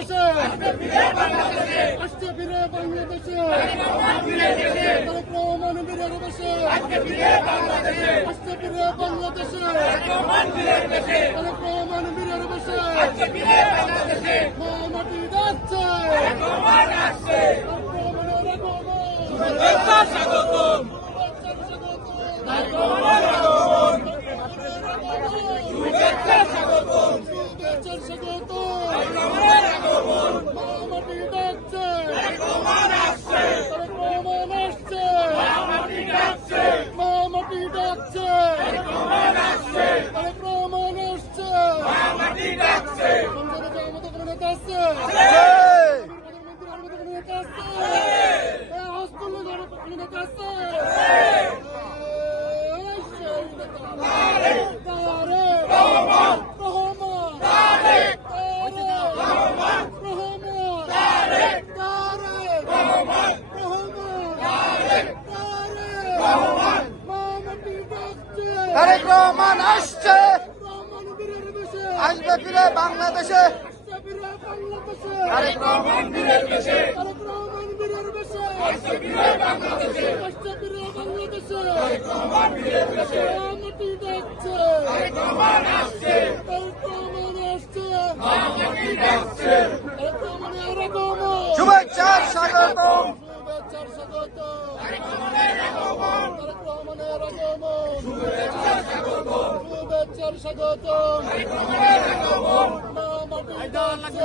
বাংলাদেশে আসছে ফিরে বাংলাদেশে তারেক রহমান বীরের দেশে আসছে ফিরে বাংলাদেশে তারেক রহমান বীরের দেশে মাটি যাচ্ছে তারেক রহমান আসছে, আসবে ফিরে বাংলাদেশে। তারেক রহমান বীরের দেশে, তারেক রহমান বীরের দেশে, আসছে ফিরে বাংলাদেশে, আসছে ফিরে বাংলাদেশে, তারেক রহমান বীরের দেশে, মাটি ডাকছে, তারেক রহমান আসছে, তারেক রহমান আসছে, মাটি ডাকছে, তারেক রহমানের আগমন, শুভেচ্ছার স্বাগতম, শুভেচ্ছার স্বাগতম, তারেক রহমানের আগমন, তারেক রহমানের আগমন, শুভেচ্ছার স্বাগতম, শুভেচ্ছার স্বাগতম, তারেক রহমানের আগমন, মাটি ডাকছে।